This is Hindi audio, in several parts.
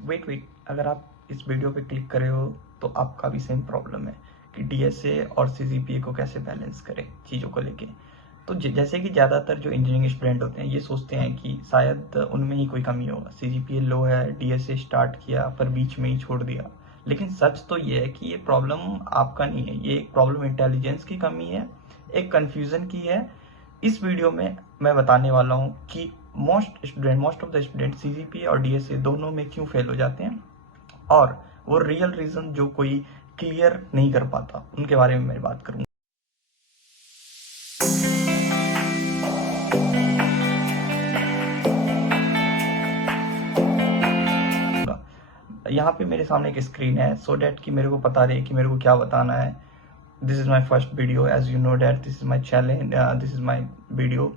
वेट, अगर आप इस वीडियो पे क्लिक कर रहे हो तो आपका भी सेम प्रॉब्लम है कि डीएसए और सीजीपीए को कैसे बैलेंस करें चीज़ों को लेके। तो जैसे कि ज़्यादातर जो इंजीनियरिंग स्टूडेंट होते हैं ये सोचते हैं कि शायद उनमें ही कोई कमी होगा, सीजीपीए लो है, डीएसए स्टार्ट किया पर बीच में ही छोड़ दिया। लेकिन सच तो ये है कि ये प्रॉब्लम आपका नहीं है, ये एक प्रॉब्लम इंटेलिजेंस की कमी है, एक कन्फ्यूज़न की है। इस वीडियो में मैं बताने वाला हूँ कि most of the student CGPA और डीएसए दोनों में क्यों फेल हो जाते हैं, और वो रियल रीजन जो कोई क्लियर नहीं कर पाता उनके बारे में मैं बात करूंगा। यहाँ पे मेरे सामने एक स्क्रीन है सो डैट कि मेरे को पता रहे कि मेरे को क्या बताना है। This is my first video, as you know that this is my challenge, this is my video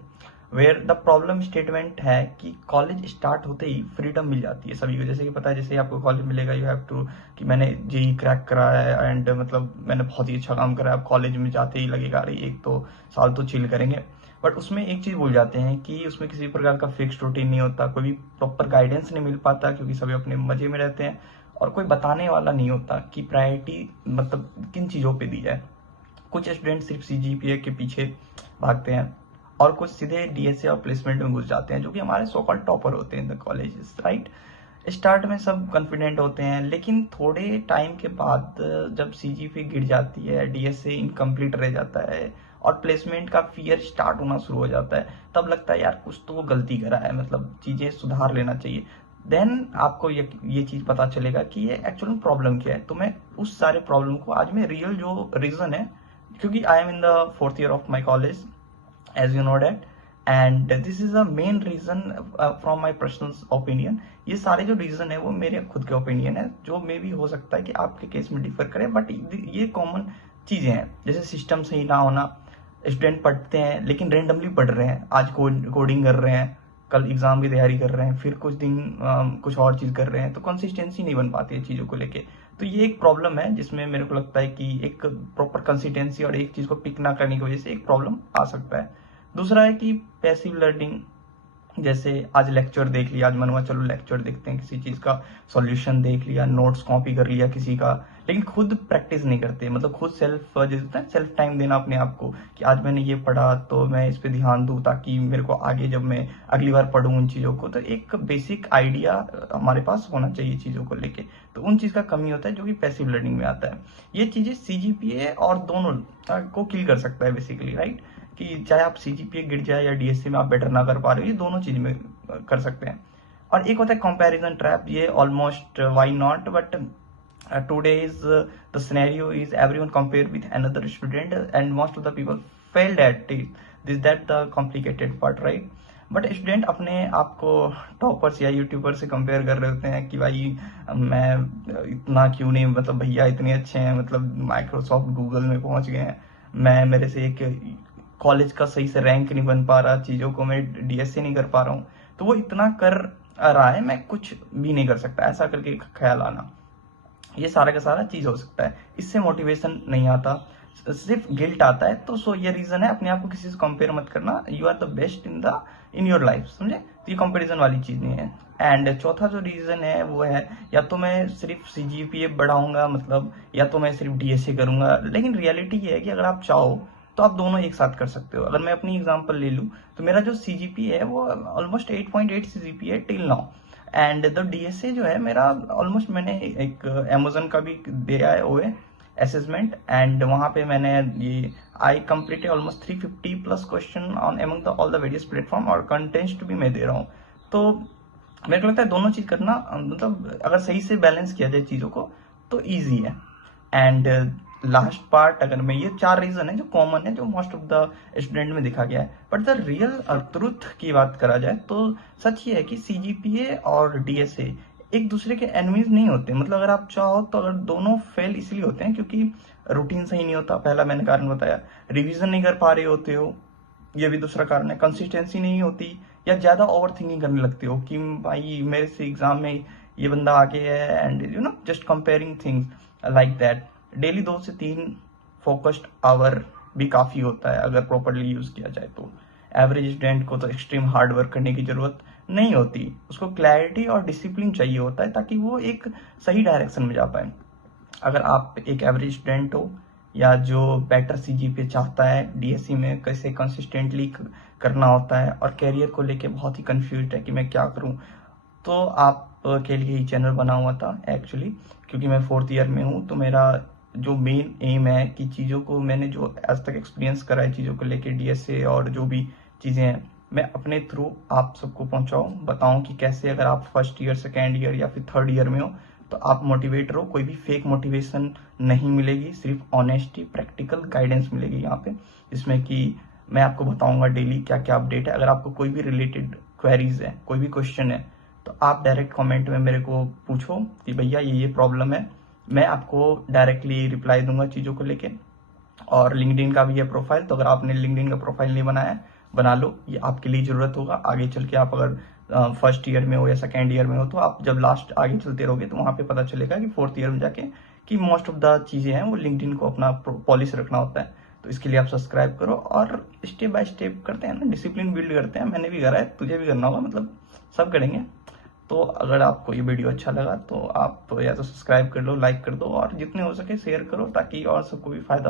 where the problem statement है कि कॉलेज स्टार्ट होते ही फ्रीडम मिल जाती है सभी को। जैसे कि पता है, जैसे आपको कॉलेज मिलेगा यू हैव टू कि मैंने जेई क्रैक करा है एंड मतलब मैंने बहुत ही अच्छा काम करा है, अब कॉलेज में जाते ही लगेगा अरे एक तो साल तो चिल करेंगे। बट उसमें एक चीज़ भूल जाते हैं कि उसमें किसी प्रकार का फिक्स रूटीन नहीं होता, कोई भी प्रॉपर गाइडेंस नहीं मिल पाता क्योंकि सभी अपने मजे में रहते हैं और कोई बताने वाला नहीं होता कि प्रायोरिटी मतलब किन चीज़ों पे दी जाए। कुछ स्टूडेंट सिर्फ सीजीपीए के पीछे भागते हैं और कुछ सीधे डीएसए और प्लेसमेंट में घुस जाते हैं, जो कि हमारे सो कॉल्ड टॉपर होते हैं in the colleges, right. Start में सब कॉन्फिडेंट होते हैं लेकिन थोड़े टाइम के बाद जब सीजीपीए गिर जाती है, डीएसए इनकम्प्लीट रह जाता है और प्लेसमेंट का फियर स्टार्ट होना शुरू हो जाता है, तब लगता है यार कुछ तो वो गलती करा है, मतलब चीज़ें सुधार लेना चाहिए। देन आपको ये चीज़ पता चलेगा कि ये एक्चुअल प्रॉब्लम क्या है। तो मैं उस सारे प्रॉब्लम को आज में रियल जो रीज़न है, क्योंकि I am in the fourth year of my college as you know that, and this is the main reason from my personal opinion. ये सारे जो रीजन है वो मेरे खुद के ओपिनियन है, जो मे भी हो सकता है कि आपके केस में डिफर करे, बट ये कॉमन चीजें हैं। जैसे सिस्टम सही ना होना, स्टूडेंट पढ़ते हैं लेकिन रेंडमली पढ़ रहे हैं, आज कोडिंग कर रहे हैं, कल एग्जाम की तैयारी कर रहे हैं, फिर कुछ दिन कुछ और चीज कर रहे हैं, तो कंसिस्टेंसी नहीं बन पाती है चीजों को लेके। तो ये एक प्रॉब्लम है जिसमें मेरे को लगता है कि एक प्रॉपर कंसिस्टेंसी और एक चीज को पिक ना करने की वजह से एक प्रॉब्लम आ सकता है। दूसरा है कि पैसिव लर्निंग, जैसे आज लेक्चर देख लिया, आज मन हुआ चलो लेक्चर देखते हैं, किसी चीज का सॉल्यूशन देख लिया, नोट्स कॉपी कर लिया किसी का, लेकिन खुद प्रैक्टिस नहीं करते, मतलब खुद सेल्फ टाइम देना अपने आप को कि आज मैंने ये पढ़ा तो मैं इस पे ध्यान दूं ताकि मेरे को आगे जब मैं अगली बार पढ़ूं उन चीजों को, तो एक बेसिक आइडिया हमारे पास होना चाहिए चीजों को लेके। तो उन चीज का कमी होता है जो कि पैसिव लर्निंग में आता है। ये चीजें सीजीपीए और दोनों को किल कर सकता है बेसिकली, राइट। कि चाहे आप सीजीपीए गिर जाए या डीएससी में आप बेटर ना कर पा रहे हो, ये दोनों चीज में कर सकते हैं। और एक होता है कंपैरिजन ट्रैप, ये almost why not, but today's the scenario is everyone compare with another student and most of the people failed at it. This that the complicated part, right? But student अपने आप को टॉपर्स या यूट्यूबर से कंपेयर कर रहे होते हैं कि भाई मैं इतना क्यों नहीं, मतलब भैया इतने अच्छे हैं, मतलब माइक्रोसॉफ्ट गूगल में पहुंच गए हैं, मैं मेरे से एक कॉलेज का सही से रैंक नहीं बन पा रहा, चीज़ों को मैं डीएससी नहीं कर पा रहा हूँ, तो वो इतना कर रहा है मैं कुछ भी नहीं कर सकता, ऐसा करके ख्याल आना, ये सारा का सारा चीज हो सकता है। इससे मोटिवेशन नहीं आता, सिर्फ गिल्ट आता है। तो सो ये रीजन है, अपने आप को किसी से कंपेयर मत करना, you are the best in your life, समझे। तो ये कंपेरिजन वाली चीज नहीं है। एंड चौथा जो रीजन है वो है या तो मैं सिर्फ सीजीपीए बढ़ाऊंगा, मतलब या तो मैं सिर्फ डीएसए करूंगा, लेकिन रियलिटी ये है कि अगर आप चाहो तो आप दोनों एक साथ कर सकते हो। अगर मैं अपनी एग्जांपल ले लूं तो मेरा जो सीजीपीए है वो almost 8.8 CGPA till now, and the DSA जो है मेरा ऑलमोस्ट, मैंने एक अमेजोन का भी दिया है ओए असेसमेंट, एंड वहां पे मैंने ये आई complete almost 350 plus question on among the all the various platform, और कंटेंट भी मैं दे रहा हूँ। तो मेरे को लगता है दोनों चीज करना, मतलब अगर सही से बैलेंस किया जाए चीजों को तो ईजी है। एंड लास्ट पार्ट, अगर मैं, ये चार रीजन है जो कॉमन है, जो मोस्ट ऑफ द स्टूडेंट में देखा गया है, बट द रियल ट्रुथ की बात करा जाए तो सच ये है कि सीजीपीए और डीएसए एक दूसरे के एनिमीज नहीं होते। मतलब अगर आप चाहो तो, अगर दोनों फेल इसलिए होते हैं क्योंकि रूटीन सही नहीं होता, पहला मैंने कारण बताया, रिवीजन नहीं कर पा रहे होते हो, ये भी दूसरा कारण है, कंसिस्टेंसी नहीं होती, या ज्यादा ओवर थिंकिंग करने लगते हो कि भाई मेरे से एग्जाम में ये बंदा आगे है, and you know just comparing things like that. Daily 2 से 3 फोकस्ड आवर भी काफी होता है अगर प्रॉपरली यूज किया जाए तो। एवरेज स्टूडेंट को तो एक्सट्रीम हार्ड वर्क करने की जरूरत नहीं होती, उसको क्लैरिटी और डिसिप्लिन चाहिए होता है ताकि वो एक सही डायरेक्शन में जा पाए। अगर आप एक एवरेज स्टूडेंट हो या जो बेटर सीजीपीए चाहता है, डीएससी में कैसे कंसिस्टेंटली करना होता है और कैरियर को लेके बहुत ही कंफ्यूज्ड है कि मैं क्या करूं, तो आप के लिए ही चैनल बना हुआ था एक्चुअली, क्योंकि मैं 4th ईयर में हूँ। तो मेरा जो मेन एम है कि चीज़ों को मैंने जो आज तक एक्सपीरियंस करा है चीज़ों को लेके, डीएसए और जो भी चीज़ें हैं, मैं अपने थ्रू आप सबको पहुंचाऊं, बताऊं कि कैसे अगर आप फर्स्ट ईयर, सेकेंड ईयर या फिर थर्ड ईयर में हो तो आप मोटिवेट रहो। कोई भी फेक मोटिवेशन नहीं मिलेगी, सिर्फ ऑनेस्टी, प्रैक्टिकल गाइडेंस मिलेगी यहाँ पे, जिसमें कि मैं आपको बताऊंगा डेली क्या क्या अपडेट है। अगर आपको कोई भी रिलेटेड क्वेरीज है, कोई भी क्वेश्चन है, तो आप डायरेक्ट कमेंट में मेरे को पूछो कि भैया ये प्रॉब्लम है, मैं आपको डायरेक्टली रिप्लाई दूंगा चीज़ों को लेके। और लिंक्डइन का भी है प्रोफाइल, तो अगर आपने लिंक्डइन का प्रोफाइल नहीं बनाया बना लो, ये आपके लिए ज़रूरत होगा आगे चल के। आप अगर फर्स्ट ईयर में हो या सेकेंड ईयर में हो तो आप जब लास्ट आगे चलते रहोगे तो वहाँ पे पता चलेगा कि 4th ईयर में जाके कि मोस्ट ऑफ द चीज़ें हैं वो लिंक्डइन को अपना पॉलिश रखना होता है। तो इसके लिए आप सब्सक्राइब करो और स्टेप बाय स्टेप करते हैं ना, डिसिप्लिन बिल्ड करते हैं। मैंने भी करा है, तुझे भी करना होगा, मतलब सब करेंगे। तो अगर आपको ये वीडियो अच्छा लगा तो आप या तो सब्सक्राइब कर लो, लाइक कर दो और जितने हो सके शेयर करो ताकि और सबको भी फायदा हो।